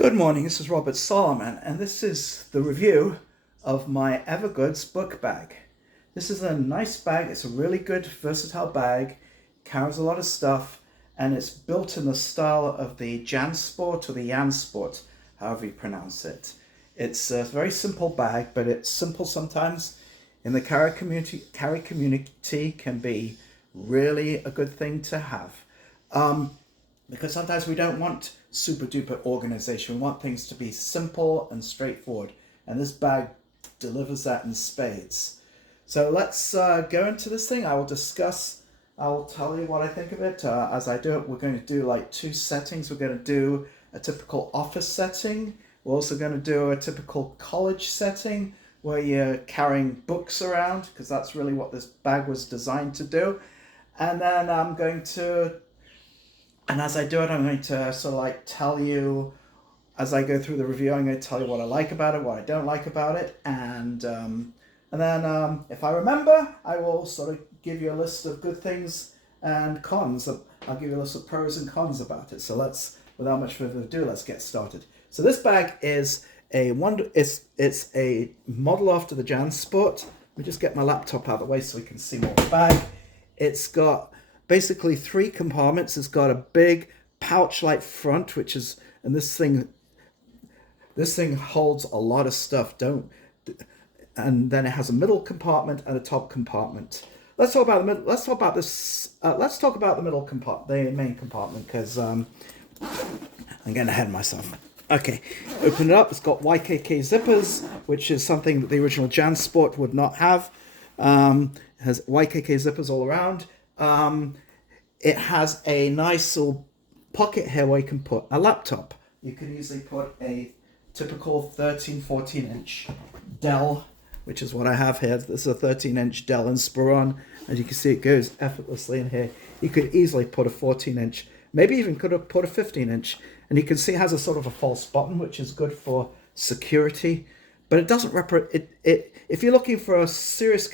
Good morning, this is Robert Solomon, and this is the review of my Evergoods book bag. This is a nice bag. It's a really good, versatile bag, carries a lot of stuff, and it's built in the style of the Jansport or the Jansport, however you pronounce it. It's a very simple bag, but it's simple sometimes. In the carry community can be really a good thing to have. Because sometimes we don't want super duper organization. We want things to be simple and straightforward. And this bag delivers that in spades. So let's go into this thing. I'll tell you what I think of it. As I do it, we're going to do like two settings. We're going to do a typical office setting. We're also going to do a typical college setting where you're carrying books around, because that's really what this bag was designed to do. And then and as I do it, I'm going to sort of like tell you, as I go through the review, I'm going to tell you what I like about it, what I don't like about it, and then if I remember, I will sort of give you a list of good things and cons. I'll give you a list of pros and cons about it. So without much further ado, let's get started. So this bag is it's a model after the Jansport. Let me just get my laptop out of the way so we can see more of the bag. It's got basically three compartments. It's got a big pouch-like front, and this thing holds a lot of stuff. And then it has a middle compartment and a top compartment. Let's talk about the middle. Let's talk about this. Let's talk about the middle compartment, the main compartment, because I'm getting ahead of myself. Okay, open it up. It's got YKK zippers, which is something that the original Jansport would not have. It has YKK zippers all around. It has a nice little pocket here where you can put a laptop. You can easily put a typical 13-14 inch Dell, which is what I have here. This is a 13-inch Dell Inspiron. As you can see, it goes effortlessly in here. You could easily put a 14-inch, maybe even could have put a 15-inch. And you can see it has a sort of a false button, which is good for security. But it doesn't if you're looking for a serious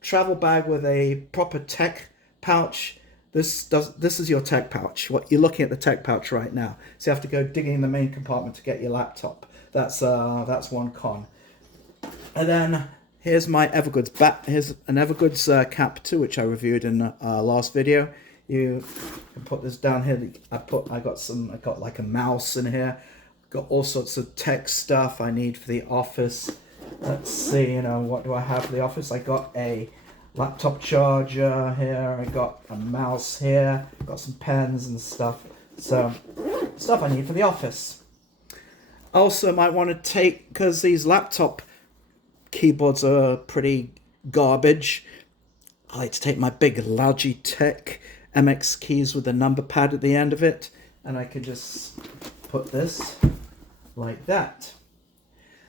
travel bag with a proper tech pouch, this is your tech pouch. What you're looking at, the tech pouch right now. So you have to go digging in the main compartment to get your laptop. That's one con. And then here's my Evergoods Here's an Evergoods cap too, which I reviewed in last video. You can put this down here. I got like a mouse in here. Got all sorts of tech stuff I need for the office. Let's see, what do I have for the office? I got a laptop charger here. I got a mouse here. Got some pens and stuff. So, stuff I need for the office. Also, might want to take, because these laptop keyboards are pretty garbage, I like to take my big Logitech MX keys with a number pad at the end of it, and I can just put this like that.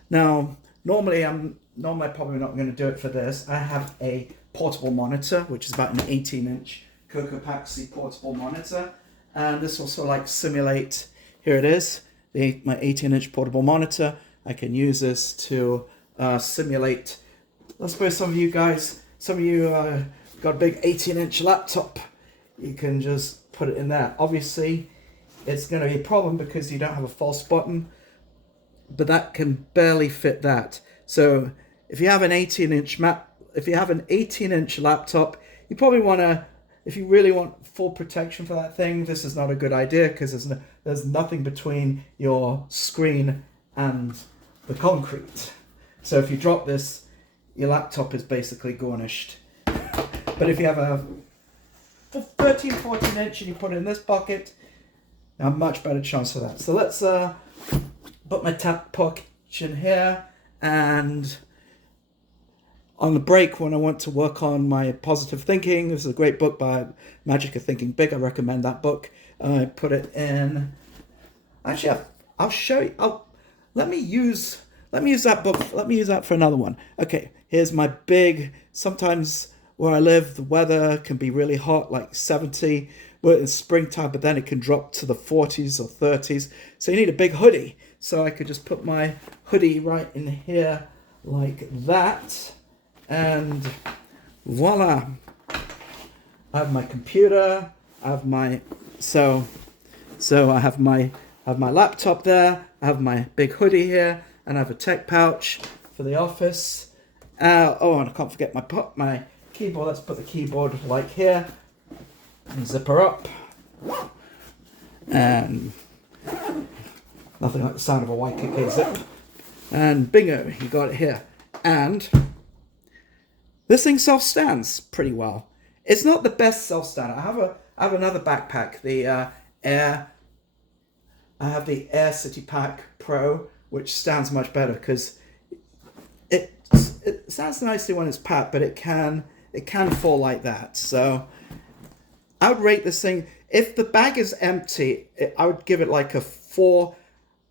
Now, normally I'm probably not going to do it for this. I have a portable monitor, which is about an 18-inch Coco Paxi portable monitor, and this will sort of like simulate. Here it is, my 18-inch portable monitor. I can use this to simulate. I suppose some of you got a big 18-inch laptop. You can just put it in there. Obviously, it's going to be a problem because you don't have a false button, but that can barely fit that. So if you have an 18-inch laptop, you probably want to, if you really want full protection for that thing, this is not a good idea, because there's nothing between your screen and the concrete. So if you drop this, your laptop is basically garnished. But if you have a 13-14 inch and you put it in this pocket, a much better chance for that. So let's put my tap pocket in here, and on the break when I want to work on my positive thinking, this is a great book by Magic of Thinking Big. I recommend that book. I put it in. Actually, I'll show you. Let me use that book. Let me use that for another one. Okay, here's my big. Sometimes where I live, the weather can be really hot, like 70. Well, it's springtime, but then it can drop to the 40s or 30s. So you need a big hoodie. So I could just put my hoodie right in here like that. And voila. I have my computer. I have my... So I have my I have my laptop there, I have my big hoodie here, and I have a tech pouch for the office. Oh, and I can't forget my keyboard. Let's put the keyboard like here, and zip her up. And nothing like the sound of a YKK zip. And bingo, you got it here. And this thing self-stands pretty well. It's not the best self-stand. I have another backpack, the Air. I have the Air City Pack Pro, which stands much better because it stands nicely when it's packed, but it can fall like that. So I would rate this thing. If the bag is empty, I would give it like a 4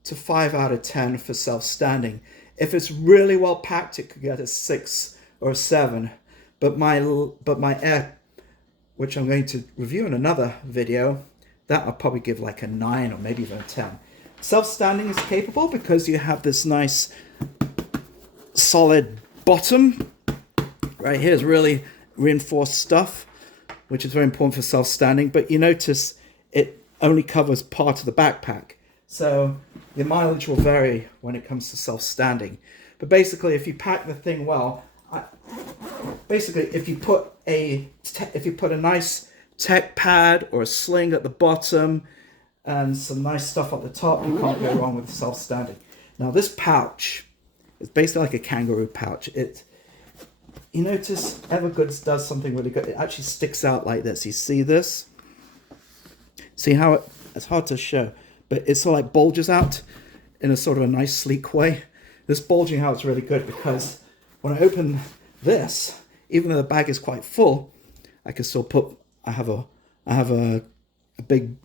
to 5 out of 10 for self-standing. If it's really well packed, it could get a 6 or a 7. But my Air, which I'm going to review in another video, that I'll probably give like a 9 or maybe even a 10. Self-standing is capable because you have this nice solid bottom. Right here is really reinforced stuff, which is very important for self-standing. But you notice it only covers part of the backpack. So the mileage will vary when it comes to self-standing. But basically, if you pack the thing well, if you put a nice tech pad or a sling at the bottom and some nice stuff at the top, you can't go wrong with self-standing. Now this pouch is basically like a kangaroo pouch. You notice Evergoods does something really good. It actually sticks out like this. You see this? See how it's hard to show, but it sort of like bulges out in a sort of a nice sleek way. This bulging out is really good because when I open this, even though the bag is quite full, I can still put, I have a big,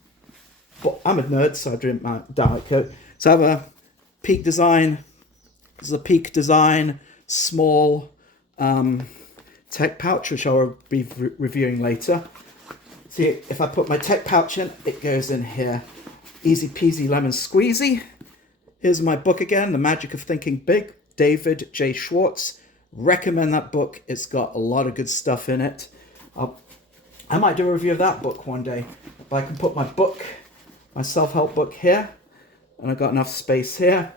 I'm a nerd, so I drink my Diet Coke. So I have a Peak Design, this is a Peak Design small tech pouch, which I'll be reviewing later. See, if I put my tech pouch in, it goes in here. Easy peasy lemon squeezy. Here's my book again, The Magic of Thinking Big, David J. Schwartz. Recommend that book. It's got a lot of good stuff in it. I might do a review of that book one day. But I can put my book, my self-help book here, and I've got enough space here.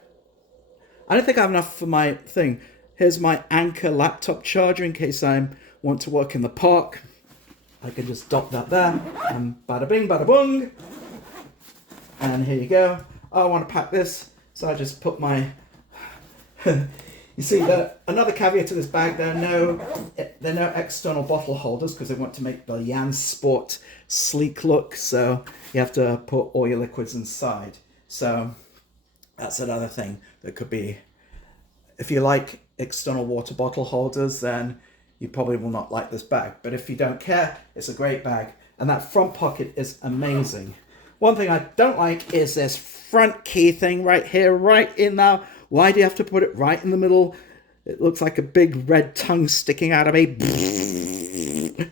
I don't think I have enough for my thing. Here's my Anker laptop charger in case I want to work in the park. I can just dock that there, and bada bing, bada boom. And here you go. Oh, I want to pack this, so I just put my... You see, another caveat to this bag, there are no external bottle holders because they want to make the Jan Sport sleek look, so you have to put all your liquids inside. So that's another thing that could be, if you like external water bottle holders, then you probably will not like this bag. But if you don't care, it's a great bag. And that front pocket is amazing. One thing I don't like is this front key thing right here, right in there. Why do you have to put it right in the middle? It looks like a big red tongue sticking out of me.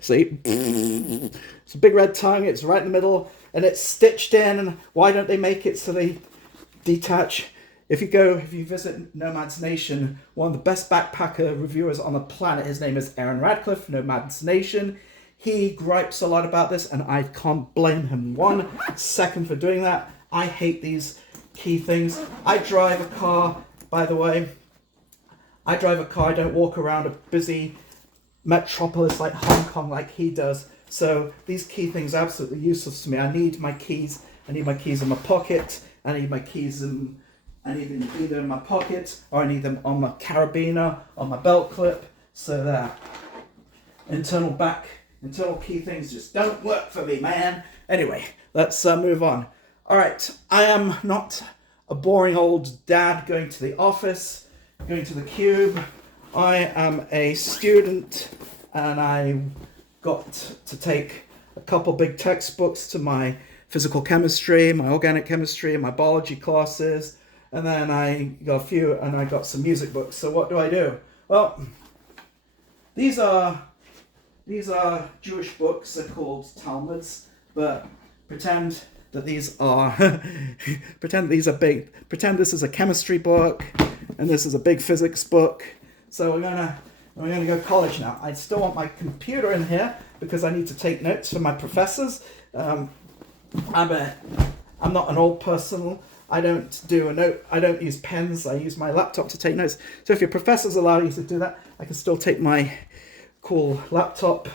See? It's a big red tongue. It's right in the middle. And it's stitched in. And why don't they make it so they detach? If you visit Nomad's Nation, one of the best backpacker reviewers on the planet, his name is Aaron Radcliffe, Nomad's Nation. He gripes a lot about this, and I can't blame him 1 second for doing that. I hate these key things. I drive a car, by the way. I drive a car. I don't walk around a busy metropolis like Hong Kong like he does. So these key things are absolutely useless to me. I need my keys. I need my keys in my pocket. I need my keys I need them either in my pocket or I need them on my carabiner, on my belt clip. So that internal key things just don't work for me, man. Anyway, let's move on. All right, I am not a boring old dad going to the office, going to the cube. I am a student and I got to take a couple big textbooks to my physical chemistry, my organic chemistry, and my biology classes. And then I got some music books. So what do? Well, these are Jewish books. They're called Talmuds, but pretend that these are big. Pretend this is a chemistry book, and this is a big physics book. So we're gonna go to college now. I still want my computer in here because I need to take notes for my professors. I'm I'm not an old person. I don't use pens. I use my laptop to take notes. So if your professors allow you to do that, I can still take my cool laptop.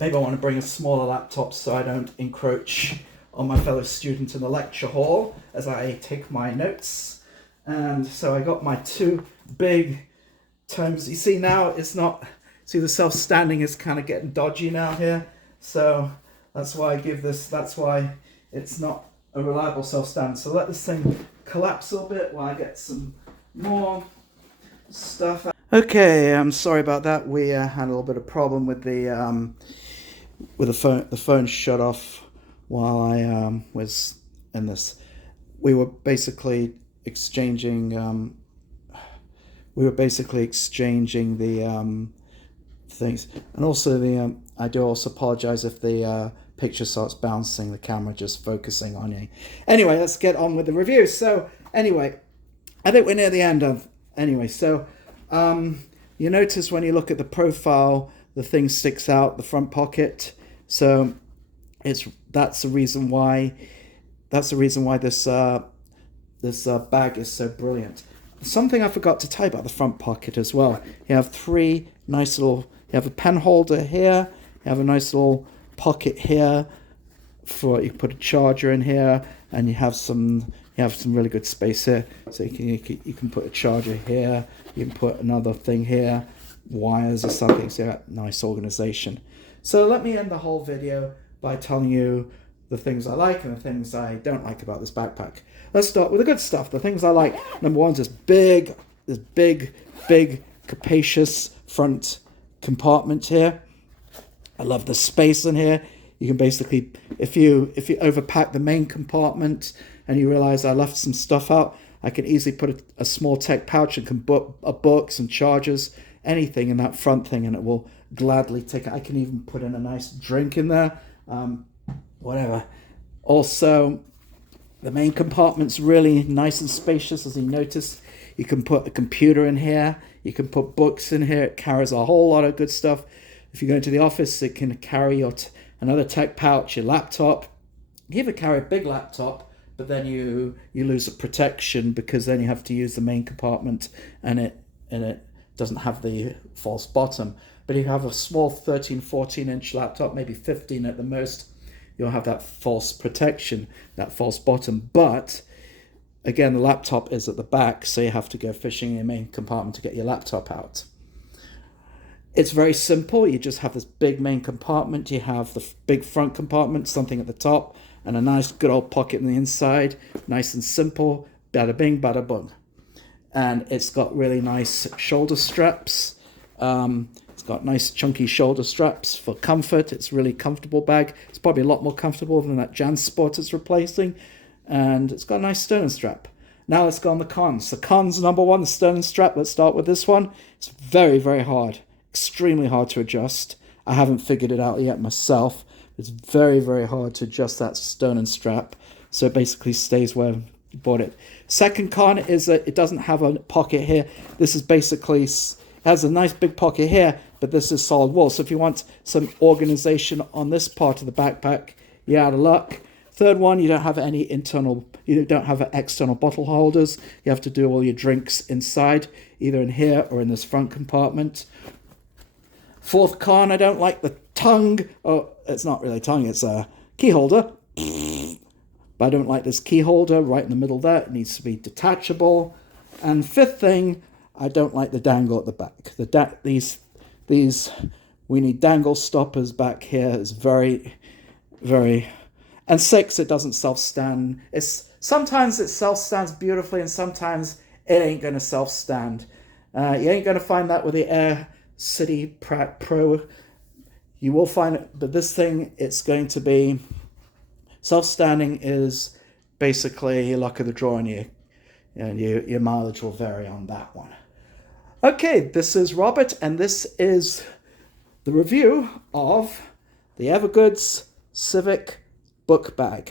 Maybe I want to bring a smaller laptop so I don't encroach on my fellow student in the lecture hall as I take my notes. And so I got my two big tomes. You see now it's not, see the self-standing is kind of getting dodgy now here. So that's why I give this, that's why it's not a reliable self-stand. So let this thing collapse a little bit while I get some more stuff. Okay, I'm sorry about that. We had a little bit of problem with the phone. The phone shut off while I was in this. We were basically exchanging. The things, and also I do also apologize if the picture starts bouncing, the camera just focusing on you. Anyway, let's get on with the review. So anyway, I think we're near the end of. Anyway, so you notice when you look at the profile, the thing sticks out the front pocket. So that's the reason why this bag is so brilliant. Something I forgot to tell you about the front pocket as well. You have three nice little. You have a pen holder here. You have a nice little pocket here for you put a charger in here, and you have some really good space here. So you can put a charger here. You can put another thing here, wires or something. So you got nice organization. So let me end the whole video by telling you the things I like and the things I don't like about this backpack. Let's start with the good stuff. The things I like. Number one is this big, capacious front compartment here. I love the space in here. You can basically, if you overpack the main compartment and you realize I left some stuff out, I can easily put a small tech pouch and can put books and chargers, anything in that front thing, and it will gladly take it. I can even put in a nice drink in there, whatever. Also, the main compartment's really nice and spacious, as you notice. You can put a computer in here. You can put books in here. It carries a whole lot of good stuff. If you go into the office, it can carry your another tech pouch, your laptop. You even carry a big laptop, but then you lose the protection because then you have to use the main compartment, and it doesn't have the false bottom. But if you have a small 13, 14-inch laptop, maybe 15 at the most, you'll have that false protection, that false bottom. But again, the laptop is at the back, so you have to go fishing in your main compartment to get your laptop out. It's very simple. You just have this big main compartment. You have the big front compartment, something at the top, and a nice good old pocket in the inside. Nice and simple. Bada bing, bada boom. And it's got really nice shoulder straps. It's got nice chunky shoulder straps for comfort. It's a really comfortable bag. It's probably a lot more comfortable than that JanSport it's replacing. And it's got a nice sternum strap. Now let's go on the cons. The cons, number one, the sternum strap. Let's start with this one. It's very, very hard. Extremely hard to adjust. I haven't figured it out yet myself. It's very, very hard to adjust that sternum strap. So it basically stays where you bought it. Second con is that it doesn't have a pocket here. This is basically, it has a nice big pocket here, but this is solid wall. So if you want some organization on this part of the backpack, you're out of luck. Third one, you don't have any you don't have external bottle holders. You have to do all your drinks inside, either in here or in this front compartment. Fourth con, I don't like the tongue. Oh, it's not really a tongue, it's a key holder. But I don't like this key holder right in the middle there. It needs to be detachable. And fifth thing, I don't like the dangle at the back. We need dangle stoppers back here. It's very, very. And six, it doesn't self-stand. Sometimes it self-stands beautifully, and sometimes it ain't going to self-stand. You ain't going to find that with the Air City Pro. You will find it, but this thing, it's going to be self-standing is basically luck of the draw, and your mileage will vary on that one. Okay, this is Robert, and this is the review of the Evergoods Civic Bookbag.